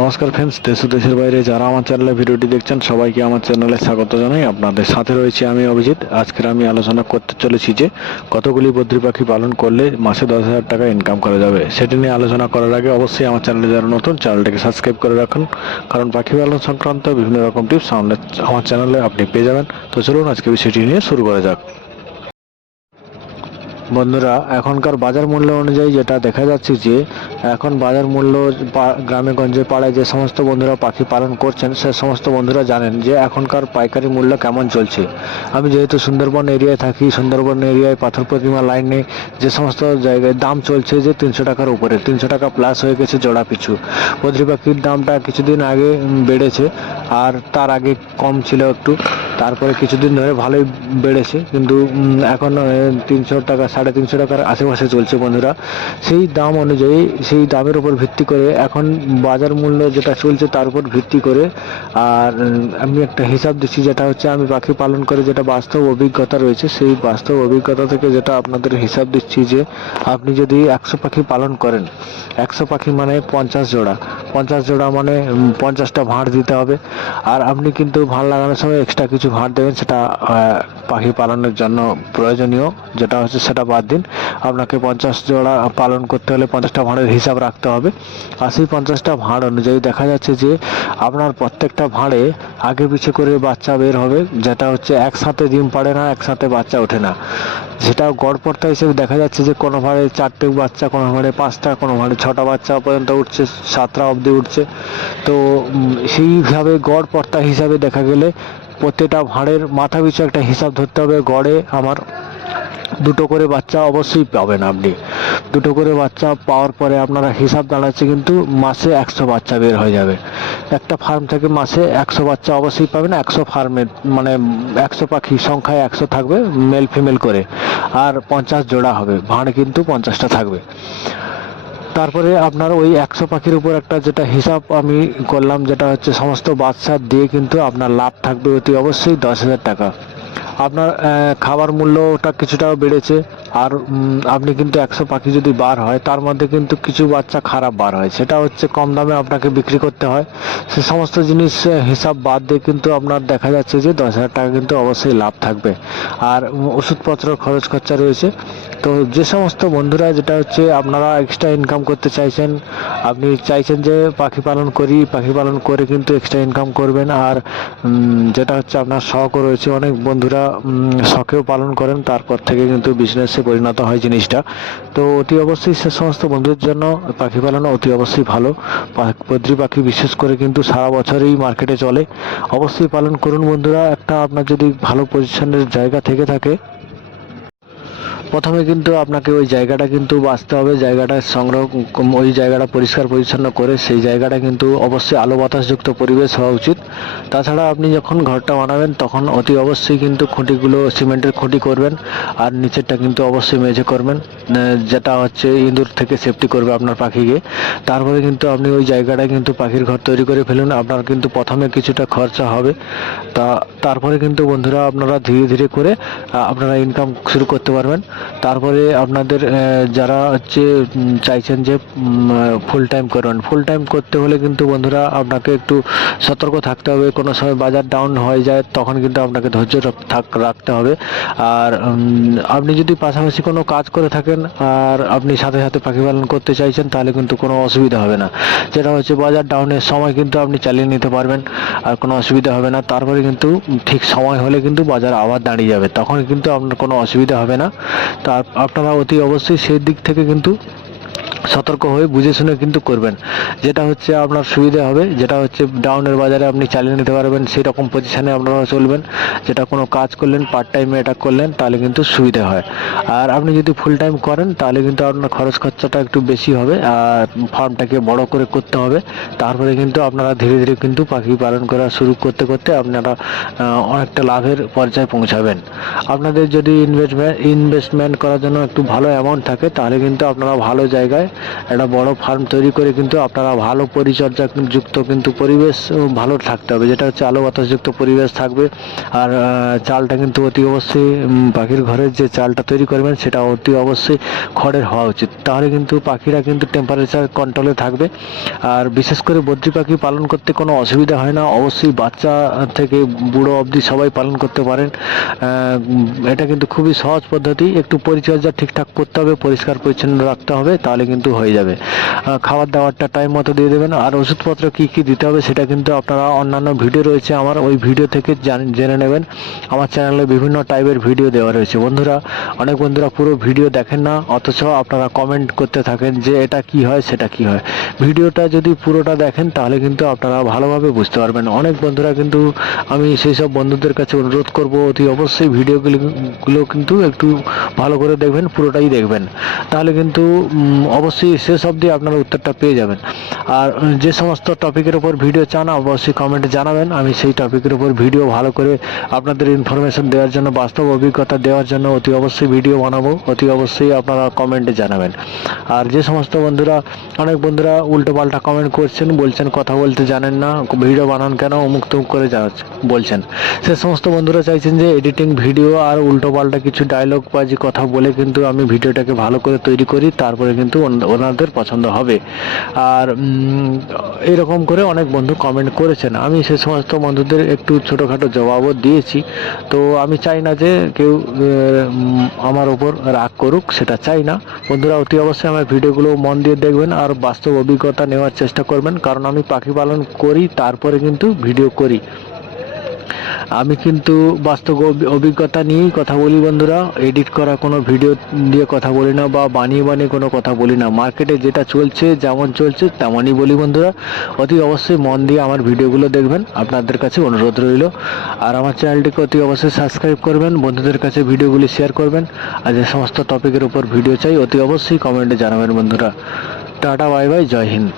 নমস্কার ফ্রেন্ডস দেশ দেশের বাইরে যারা আমার চ্যানেলে ভিডিওটি দেখছেন, সবাইকে আমার চ্যানেলে স্বাগত জানাই। আপনাদের সাথে রয়েছে আমি অভিজিৎ। আজকের আমি আলোচনা করতে চলেছি যে, কতগুলি বদ্রি পাখি পালন করলে মাসে দশ হাজার টাকা ইনকাম করা যাবে? সেটি নিয়ে আলোচনা করার আগে অবশ্যই আমার চ্যানেলে যারা নতুন চ্যানেলটিকে সাবস্ক্রাইব করে রাখুন। কারণ পাখি পালন সংক্রান্ত বিভিন্ন রকম টিপস আমার চ্যানেলে আপনি পেয়ে যাবেন। তো চলুন আজকে বিষয়টি নিয়ে শুরু করা যাক। বন্ধুরা, এখনকার বাজার মূল্য অনুযায়ী যেটা দেখা যাচ্ছে যে, এখন বাজার মূল্য গ্রামে গঞ্জে পাড়ায় যে সমস্ত বন্ধুরা পাখি পালন করছেন, সে সমস্ত বন্ধুরা জানেন যে এখনকার পাইকারি মূল্য কেমন চলছে। আমি যেহেতু সুন্দরবন এরিয়ায় থাকি, সুন্দরবন এরিয়ায় পাথর প্রতিমা লাইনে যে সমস্ত জায়গায় দাম চলছে যে তিনশো টাকার উপরে, তিনশো টাকা প্লাস হয়ে গেছে জোড়া পিছু। বদ্রি পাখির দামটা কিছুদিন আগে বেড়েছে আর তার আগে কম ছিল একটু। তারপরে কিছুদিন ধরে ভালোই বেড়েছে, কিন্তু এখন তিনশো টাকা, সাড়ে তিনশো টাকার আশেপাশে চলছে বন্ধুরা। সেই দাম অনুযায়ী, সেই দামের উপর ভিত্তি করে এখন বাজার মূল্য যেটা চলছে তার উপর ভিত্তি করে। আর, আমি একটা হিসাব দিচ্ছি, যেটা হচ্ছে আমি পাখি পালন করে যেটা বাস্তব অভিজ্ঞতা রয়েছে, সেই বাস্তব অভিজ্ঞতা থেকে যেটা আপনাদের হিসাব দিচ্ছি যে, আপনি যদি একশো পাখি পালন করেন, একশো পাখি মানে পঞ্চাশ জোড়া। পঞ্চাশ জোড়া মানে পঞ্চাশটা ভাঁড় দিতে হবে। আর আপনি কিন্তু ভাঁড় লাগানোর সময় এক্সট্রা কিছু ভাঁড় দেবেন, সেটা পাখি পালনের জন্য প্রয়োজনীয়, যেটা হচ্ছে সেটা বাদ দিন। আপনাকে পঞ্চাশ জোড়া পালন করতে হলে পঞ্চাশটা ভাঁড়ের হিসাব রাখতে হবে। আর সেই পঞ্চাশটা ভাঁড় অনুযায়ী দেখা যাচ্ছে যে, আপনার প্রত্যেকটা ভাঁড়ে আগে পিছে করে বাচ্চা বের হবে, যেটা হচ্ছে একসাথে ডিম পাড়ে না, একসাথে বাচ্চা ওঠে না। যেটা গড়পড়তা হিসেবে দেখা যাচ্ছে যে, কোনো ভাঁড়ে চারটে বাচ্চা, কোনো ভাঁড়ে পাঁচটা, কোনো ভাঁড়ে ছটা বাচ্চা পর্যন্ত উঠছে, সাতটা অবধি উঠছে। তো সেইভাবে গড় পর্তা হিসাবে দেখা গেলে প্রত্যেকটা ভাঁড়ের মাথা পিছু একটা হিসাব ধরতে হবে, গড়ে আমার দুটো করে বাচ্চা অবশ্যই পাবেন আপনি। দুটো করে বাচ্চা পাওয়ার পরে আপনারা হিসাব দাঁড়াচ্ছে কিন্তু মাসে একশো বাচ্চা বের হয়ে যাবে। একটা ফার্ম থেকে মাসে একশো বাচ্চা অবশ্যই পাবেন, একশো ফার্মের মানে একশো পাখি সংখ্যায় একশো থাকবে মেল ফিমেল করে। আর পঞ্চাশ জোড়া হবে, ভাঁড় কিন্তু পঞ্চাশটা থাকবে। তারপরে আপনার ওই একশো পাখির উপর একটা যেটা হিসাব আমি করলাম, যেটা হচ্ছে সমস্ত বাচ্চা দিয়ে কিন্তু আপনার লাভ থাকবে অতি অবশ্যই দশ হাজার টাকা। আপনার খাবার মূল্যটা কিছুটাও বেড়েছে, আর আপনি কিন্তু একশো পাখি যদি বার হয়, তার মধ্যে কিন্তু কিছু বাচ্চা খারাপ বার হয়। সেটা হচ্ছে কম দামে আপনাকে বিক্রি করতে হয়। সে সমস্ত জিনিস হিসাব বাদ দিয়ে কিন্তু আপনার দেখা যাচ্ছে যে দশ হাজার টাকা কিন্তু অবশ্যই লাভ থাকবে। আর ওষুধপত্র খরচ খরচা রয়েছে। তো যে সমস্ত বন্ধুরা, যেটা হচ্ছে আপনারা এক্সট্রা ইনকাম করতে চাইছেন, আপনি চাইছেন যে পাখি পালন করি, পাখি পালন করে কিন্তু এক্সট্রা ইনকাম করবেন। আর যেটা হচ্ছে আপনার শখও রয়েছে, অনেক বন্ধুরা শখেও পালন করেন, তারপর থেকে কিন্তু বিজনেসে পরিণত হয় জিনিসটা। তো অতি অবশ্যই সে সমস্ত বন্ধুদের জন্য পাখি পালন অতি অবশ্যই ভালো। পা- বদ্রি পাখি বিশেষ করে কিন্তু সারা বছরই মার্কেটে চলে। অবশ্যই পালন করুন বন্ধুরা। একটা আপনার যদি ভালো পজিশনের জায়গা থেকে থাকে প্রথমে কিন্তু আপনাকে ওই জায়গাটা কিন্তু বাঁচতে হবে, জায়গাটা সংগ্রহ ওই জায়গাটা পরিষ্কার পরিচ্ছন্ন করে সেই জায়গাটা কিন্তু অবশ্যই আলো বাতাসযুক্ত পরিবেশ হওয়া উচিত। তাছাড়া আপনি যখন ঘরটা বানাবেন তখন অতি অবশ্যই কিন্তু খুঁটিগুলো, সিমেন্টের খুঁটি করবেন আর নিচেরটা কিন্তু অবশ্যই মেঝে করবেন যেটা হচ্ছে ইঁদুর থেকে সেফটি করবে আপনার পাখিকে। তারপরে কিন্তু আপনি ওই জায়গাটায় কিন্তু পাখির ঘর তৈরি করে ফেলুন, আপনার কিন্তু প্রথমে কিছুটা খরচা হবে। তা, তারপরে কিন্তু বন্ধুরা আপনারা ধীরে ধীরে করে আপনারা ইনকাম শুরু করতে পারবেন। তারপরে আপনাদের যারা হচ্ছে চাইছেন যে ফুল টাইম করবেন ফুল টাইম করতে হলে কিন্তু বন্ধুরা আপনাকে একটু সতর্ক থাকতে হবে। কোনো সময় বাজার ডাউন হয়ে যায়, তখন কিন্তু আপনাকে ধৈর্য থাক- রাখতে হবে। আর আপনি যদি পাশাপাশি কোনো কাজ করে থাকেন, আর আপনি সাথে সাথে পাখি পালন করতে চাইছেন, তাহলে কিন্তু কোনো অসুবিধা হবে না। যেটা হচ্ছে, বাজার ডাউনের সময় কিন্তু আপনি চালিয়ে নিতে পারবেন, আর কোনো অসুবিধা হবে না। তারপরে কিন্তু ঠিক সময় হলে কিন্তু বাজার আবার দাঁড়িয়ে যাবে। তখন কিন্তু আপনার কোনো অসুবিধা হবে না। তা আপনারা অতি অবশ্যই সেই দিক থেকে কিন্তু সতর্ক হয়ে বুঝে শুনে কিন্তু করবেন। যেটা হচ্ছে আপনার সুবিধা হবে, যেটা হচ্ছে ডাউনের বাজারে আপনি চালিয়ে নিতে পারবেন সেই রকম পজিশনে আপনারা চলবেন। যেটা কোনো কাজ করলেন পার্ট টাইমে এটা করলেন, তাহলে কিন্তু সুবিধা হয়। আর আপনি যদি ফুল টাইম করেন, তাহলে কিন্তু আপনার খরচ খরচাটা একটু বেশি হবে, আর ফার্মটাকে বড় করে করতে হবে। তারপরে কিন্তু আপনারা ধীরে ধীরে কিন্তু পাখি পালন করা শুরু করতে করতে আপনারা অনেকটা লাভের পর্যায়ে পৌঁছাবেন। আপনাদের যদি ইনভেস্টমেন্ট ইনভেস্টমেন্ট করার জন্য একটু ভালো অ্যামাউন্ট থাকে, তাহলে কিন্তু আপনারা ভালো জায়গায় একটা বড় ফার্ম তৈরি করে কিন্তু আপনারা ভালো পরিচর্যা যুক্ত কিন্তু পরিবেশ ভালো থাকতে হবে, যেটা হচ্ছে আলো বাতাসযুক্ত পরিবেশ থাকবে। আর চালটা কিন্তু অতি অবশ্যই পাখির ঘরের যে চালটা তৈরি করবেন সেটা অতি অবশ্যই খড়ের হওয়া উচিত। তাহলে কিন্তু পাখিরা কিন্তু টেম্পারেচার কন্ট্রোলে থাকবে। আর বিশেষ করে বদ্রি পাখি পালন করতে কোনো অসুবিধা হয় না, অবশ্যই বাচ্চা থেকে বুড়ো অবধি সবাই পালন করতে পারেন। এটা কিন্তু খুবই সহজ পদ্ধতি, একটু পরিচর্যা ঠিকঠাক করতে হবে, পরিষ্কার পরিচ্ছন্ন রাখতে হবে, তাহলে কিন্তু হয়ে যাবে। খাবার দাবারটা টাইম মতো দিয়ে দেবেন। আর ওষুধপত্র কি কি দিতে হবে সেটা কিন্তু আপনারা অন্যান্য ভিডিও রয়েছে আমার। ওই ভিডিও থেকে জেনে নেবেন। আমার চ্যানেলে বিভিন্ন টাইপের ভিডিও দেওয়া রয়েছে। বন্ধুরা অনেক বন্ধুরা পুরো ভিডিও দেখেন না অথচ আপনারা কমেন্ট করতে থাকেন যে এটা কি হয় সেটা কি হয়। ভিডিওটা যদি পুরোটা দেখেন তাহলে কিন্তু আপনারা ভালোভাবে বুঝতে পারবেন। অনেক বন্ধুরা কিন্তু আমি সেই সব বন্ধুদের কাছে অনুরোধ করব অতি অবশ্যই ভিডিওগুলো কিন্তু একটু ভালো করে দেখবেন পুরোটাই দেখবেন। তাহলে কিন্তু উম, অবশ্যই শেষ অবধি আপনারা উত্তরটা পেয়ে যাবেন। আর যে সমস্ত টপিকের উপর ভিডিও চান, অবশ্যই কমেন্টে জানাবেন। আমি সেই টপিকের উপর ভিডিও ভালো করে আপনাদের ইনফরমেশন দেওয়ার জন্য, বাস্তব অভিজ্ঞতা দেওয়ার জন্য অতি অবশ্যই ভিডিও বানাবো। অতি অবশ্যই আপনারা কমেন্টে জানাবেন। আর যে সমস্ত বন্ধুরা, অনেক বন্ধুরা উল্টো পাল্টা কমেন্ট করছেন, বলছেন, কথা বলতে জানেন না ভিডিও বানান কেন, অমুক তমুক করে বলছেন। সে সমস্ত বন্ধুরা চাইছেন যে এডিটিং ভিডিও আর উল্টো পাল্টা কিছু ডায়লগ বাজি কথা বলে কিন্তু আমি ভিডিওটাকে ভালো করে তৈরি করি, তারপরে কিন্তু ওনাদের পছন্দ হবে। আর এরকম করে অনেক বন্ধু কমেন্ট করেছেন। আমি সে সমস্ত বন্ধুদের একটু ছোটোখাটো জবাবও দিয়েছি। তো আমি চাই না যে কেউ আমার ওপর রাগ করুক, সেটা চাই না। বন্ধুরা, অতি অবশ্যই আমার ভিডিওগুলো মন দিয়ে দেখবেন আর বাস্তব অভিজ্ঞতা নেওয়ার চেষ্টা করবেন। কারণ আমি পাখি পালন করি, তারপরে কিন্তু ভিডিও করি। আমি কিন্তু বাস্তব অভিজ্ঞতা নিয়েই কথা বলি বন্ধুরা। এডিট করা কোনো ভিডিও দিয়ে কথা বলি না বা বানিয়ে বানিয়ে কোনো কথা বলি না। মার্কেটে যেটা চলছে, যেমন চলছে, তেমনই বলি বন্ধুরা। অতি অবশ্যই মন দিয়ে আমার ভিডিওগুলো দেখবেন। আপনাদের কাছে অনুরোধ রইল। আর আমার চ্যানেলটিকে অতি অবশ্যই সাবস্ক্রাইব করবেন। বন্ধুদের কাছে ভিডিওগুলি শেয়ার করবেন। আর যে সমস্ত টপিকের উপর ভিডিও চাই, অতি অবশ্যই কমেন্টে জানাবেন বন্ধুরা। টাটা বাই বাই জয় হিন্দ।